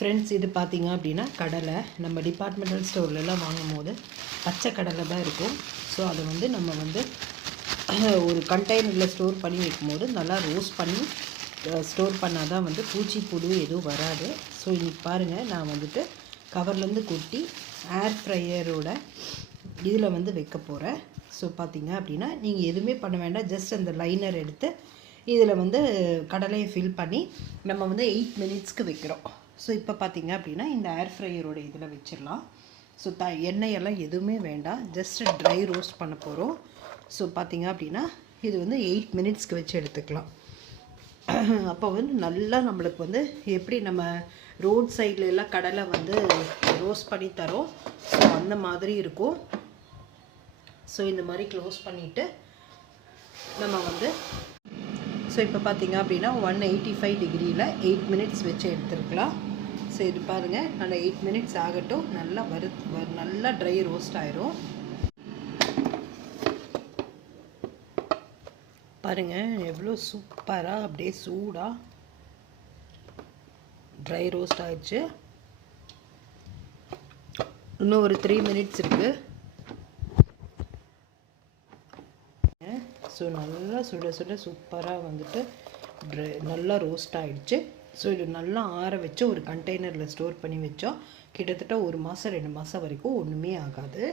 Friends, இது பார்த்தீங்க அப்படின்னா கடலை நம்ம டிபார்ட்மெண்டல் ஸ்டோர்லலாம் வாங்கும்போது பச்சை கடலை தான் இருக்கும். ஸோ அதை வந்து நம்ம வந்து ஒரு கண்டெய்னரில் ஸ்டோர் பண்ணி வைக்கும்போது நல்லா ரோஸ்ட் பண்ணி ஸ்டோர் பண்ணால் தான் வந்து பூச்சி புழு எதுவும் வராது. ஸோ இன்றைக்கி பாருங்கள், நான் வந்துட்டு கவர்லேருந்து கொட்டி ஏர் ஃப்ரையரோட இதில் வந்து வைக்க போகிறேன். ஸோ பார்த்தீங்க அப்படின்னா நீங்கள் எதுவுமே பண்ண வேண்டாம். ஜஸ்ட் அந்த லைனர் எடுத்து இதில் வந்து கடலையை ஃபில் பண்ணி நம்ம வந்து 8 மினிட்ஸ்க்கு வைக்கிறோம். ஸோ இப்போ பார்த்தீங்க அப்படின்னா இந்த ஏர் ஃப்ரையரோட இதில் வச்சிடலாம். ஸோ எண்ணெயெல்லாம் எதுவுமே வேண்டாம், ஜஸ்ட் ட்ரை ரோஸ்ட் பண்ண போகிறோம். ஸோ பார்த்தீங்க அப்படின்னா இது வந்து 8 மினிட்ஸ்க்கு வச்சு எடுத்துக்கலாம். அப்போ வந்து நல்லா நம்மளுக்கு வந்து எப்படி நம்ம ரோட் சைடில் எல்லாம் கடலை வந்து ரோஸ்ட் பண்ணி தரோம், ஸோ அந்த மாதிரி இருக்கும். ஸோ இந்த மாதிரி க்ளோஸ் பண்ணிவிட்டு நம்ம வந்து ஸோ இப்போ பார்த்தீங்க அப்படின்னா 185 டிகிரியில் 8 மினிட்ஸ் வச்சு எடுத்துருக்கலாம். ஸோ இது பாருங்கள், நல்லா 8 மினிட்ஸ் ஆகட்டும். நல்லா நல்லா ட்ரை ரோஸ்ட் ஆயிரும். பாருங்கள் எவ்வளோ சூப்பராக அப்படியே சூடாக ட்ரை ரோஸ்ட் ஆயிடுச்சு. இன்னும் ஒரு 3 மினிட்ஸ் இருக்குது. ஸோ நல்லா சுட சுட சூப்பராக வந்துட்டு நல்லா ரோஸ்ட் ஆகிடுச்சு. ஸோ இது நல்லா ஆற வச்சு ஒரு கண்டெய்னரில் ஸ்டோர் பண்ணி வச்சோம். கிட்டத்தட்ட 1 மாதம் 2 மாதம் வரைக்கும் ஒன்றுமே ஆகாது.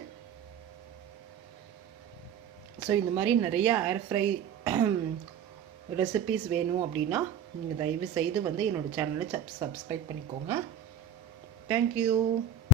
ஸோ இந்த மாதிரி நிறையா ஏர் ஃப்ரை ரெசிபீஸ் வேணும் அப்படின்னா நீங்கள் தயவு செய்து வந்து என்னோடய சேனலை சப்ஸ்கிரைப் பண்ணிக்கோங்க. தேங்க்யூ.